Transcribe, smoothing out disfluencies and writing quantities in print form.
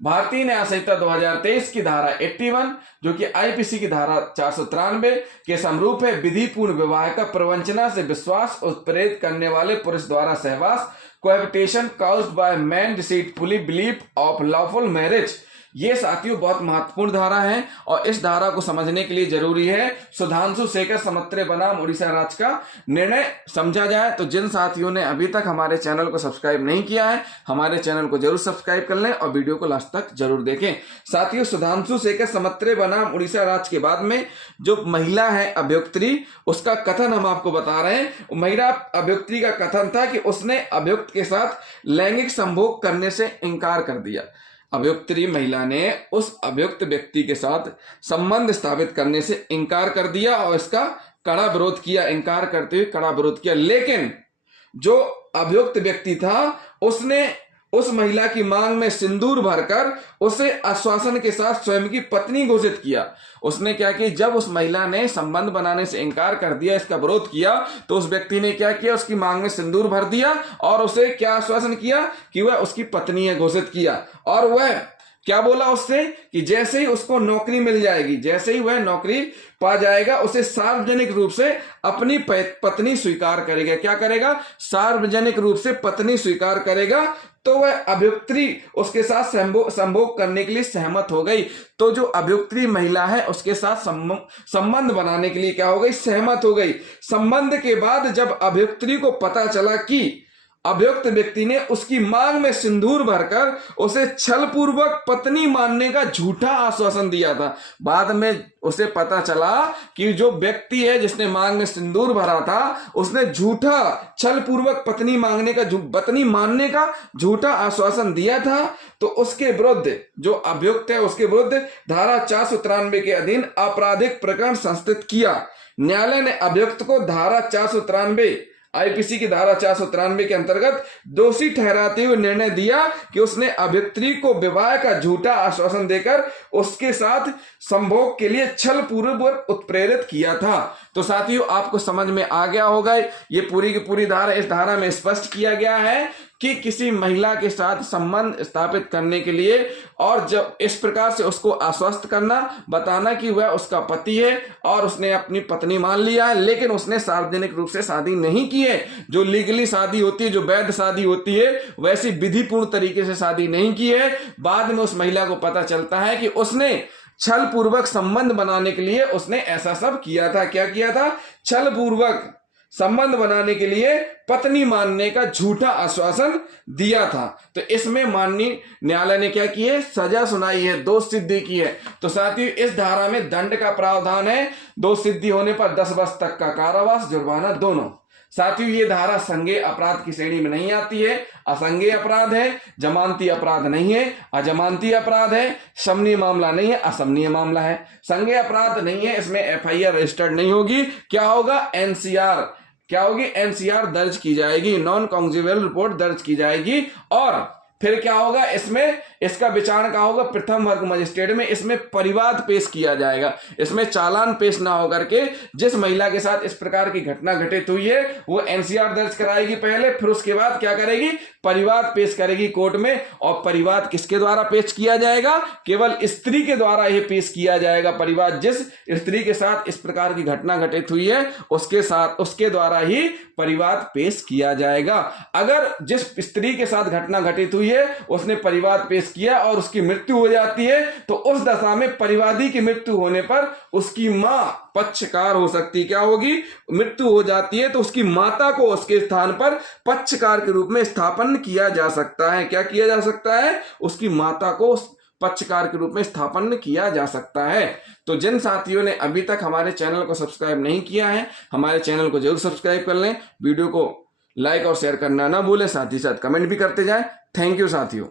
भारतीय न्याय संहिता 2023 की धारा 81 जो कि आईपीसी की धारा 493 के समरूप है, विधिपूर्ण विवाह का प्रवंचना से विश्वास उत्प्रेरित करने वाले पुरुष द्वारा सहवास, cohabitation caused by man deceitfully belief of lawful marriage. ये साथियों बहुत महत्वपूर्ण धारा है और इस धारा को समझने के लिए जरूरी है सुधांशु शेखर समत्रे बनाम उड़ीसा राज्य का निर्णय समझा जाए। तो जिन साथियों ने अभी तक हमारे चैनल को सब्सक्राइब नहीं किया है, हमारे चैनल को जरूर सब्सक्राइब कर लें और वीडियो को लास्ट तक जरूर देखें। साथियों, सुधांशु शेखर समत्रे बनाम उड़ीसा राज्य के बाद में जो महिला है अभियुक्त्री, उसका कथन हम आपको बता रहे हैं। महिला अभियुक्त्री का कथन था कि उसने अभियुक्त के साथ लैंगिक संभोग करने से इनकार कर दिया। अभियुक्त्री महिला ने उस अभियुक्त व्यक्ति के साथ संबंध स्थापित करने से इनकार कर दिया और इसका कड़ा विरोध किया, इनकार करते हुए कड़ा विरोध किया। लेकिन जो अभियुक्त व्यक्ति था उसने उस महिला की मांग में सिंदूर भरकर उसे आश्वासन के साथ स्वयं की पत्नी घोषित किया। उसने क्या किया, जब उस महिला ने संबंध बनाने से इनकार कर दिया, इसका विरोध किया, तो उस व्यक्ति ने क्या किया, उसकी मांग में सिंदूर भर दिया और उसे क्या आश्वासन किया कि वह उसकी पत्नी है घोषित किया। और वह क्या बोला उससे कि जैसे ही उसको नौकरी मिल जाएगी, जैसे ही वह नौकरी पा जाएगा, उसे सार्वजनिक रूप से अपनी पत्नी स्वीकार करेगा। क्या करेगा? सार्वजनिक रूप से पत्नी स्वीकार करेगा। तो वह अभियुक्त्री उसके साथ संभोग करने के लिए सहमत हो गई। तो जो अभियुक्त्री महिला है उसके साथ संबंध बनाने के लिए क्या हो गई, सहमत हो गई। संबंध के बाद जब अभियुक्त्री को पता चला कि अभियुक्त व्यक्ति ने उसकी मांग में सिंदूर भरकर उसे छलपूर्वक पत्नी मानने का झूठा आश्वासन दिया था, बाद में उसे पता चला कि जो व्यक्ति है जिसने मांग में सिंदूर भरा था उसने झूठा छलपूर्वक पत्नी मानने का झूठा आश्वासन दिया था। तो उसके विरुद्ध, जो अभियुक्त है उसके विरुद्ध धारा 493 के अधीन आपराधिक प्रकरण संस्थित किया। न्यायालय ने अभियुक्त को धारा 493 आईपीसी की धारा 493 के अंतर्गत दोषी ठहराते हुए निर्णय दिया कि उसने अभियुक्त्री को विवाह का झूठा आश्वासन देकर उसके साथ संभोग के लिए छल पूर्वक उत्प्रेरित किया था। तो साथियों, आपको समझ में आ गया होगा, ये पूरी की पूरी धारा, इस धारा में स्पष्ट किया गया है कि किसी महिला के साथ संबंध स्थापित करने के लिए और जब इस प्रकार से उसको आश्वस्त करना, बताना कि वह उसका पति है और उसने अपनी पत्नी मान लिया है, लेकिन उसने सार्वजनिक रूप से शादी नहीं की है। जो लीगली शादी होती है, जो वैध शादी होती है, वैसी विधिपूर्ण तरीके से शादी नहीं की है। बाद में उस महिला को पता चलता है कि उसने छल पूर्वक संबंध बनाने के लिए उसने ऐसा सब किया था। क्या किया था? छल पूर्वक संबंध बनाने के लिए पत्नी मानने का झूठा आश्वासन दिया था। तो इसमें माननीय न्यायालय ने क्या की है, सजा सुनाई है, दोष सिद्धि की है। तो साथियों, इस धारा में दंड का प्रावधान है, दोष सिद्धि होने पर 10 वर्ष तक का कारावास, जुर्माना दोनों। साथियों, ये धारा संज्ञेय अपराध की श्रेणी में नहीं आती है, असंज्ञेय अपराध है, जमानती अपराध नहीं है, अजमानती अपराध है, समनीय मामला नहीं है, असमनीय मामला है। संज्ञेय अपराध नहीं है, इसमें एफआईआर रजिस्टर्ड नहीं होगी। क्या होगा? एनसीआर, क्या होगी? एनसीआर दर्ज की जाएगी, नॉन कांग्जुगल रिपोर्ट दर्ज की जाएगी। और फिर क्या होगा? इसमें इसका विचारण का होगा प्रथम वर्ग मजिस्ट्रेट में। इसमें परिवाद पेश किया जाएगा, इसमें चालान पेश ना होकर के जिस महिला के साथ इस प्रकार की घटना घटित हुई है वो एनसीआर दर्ज कराएगी पहले, फिर उसके बाद क्या करेगी? परिवाद पेश करेगी कोर्ट में। और परिवाद किसके द्वारा पेश किया जाएगा? केवल स्त्री के द्वारा ही पेश किया जाएगा परिवाद। जिस स्त्री के साथ इस प्रकार की घटना घटित हुई है उसके द्वारा ही परिवाद पेश किया जाएगा। अगर जिस स्त्री के साथ घटना घटित हुई है उसने परिवाद पेश किया और उसकी मृत्यु हो जाती है, तो उस दशा में परिवादी की मृत्यु होने पर उसकी मां पक्षकार हो सकती। क्या होगी? मृत्यु हो जाती है तो उसकी माता को उसके स्थान पर पक्षकार के रूप में स्थापन किया जा सकता है। क्या किया जा सकता है? उसकी माता को पक्षकार के रूप में स्थापन किया जा सकता है। तो जिन साथियों ने अभी तक हमारे चैनल को सब्सक्राइब नहीं किया है, हमारे चैनल को जरूर सब्सक्राइब कर लें, वीडियो को लाइक और शेयर करना ना भूलें, साथ ही साथ कमेंट भी करते जाएं। थैंक यू साथियों।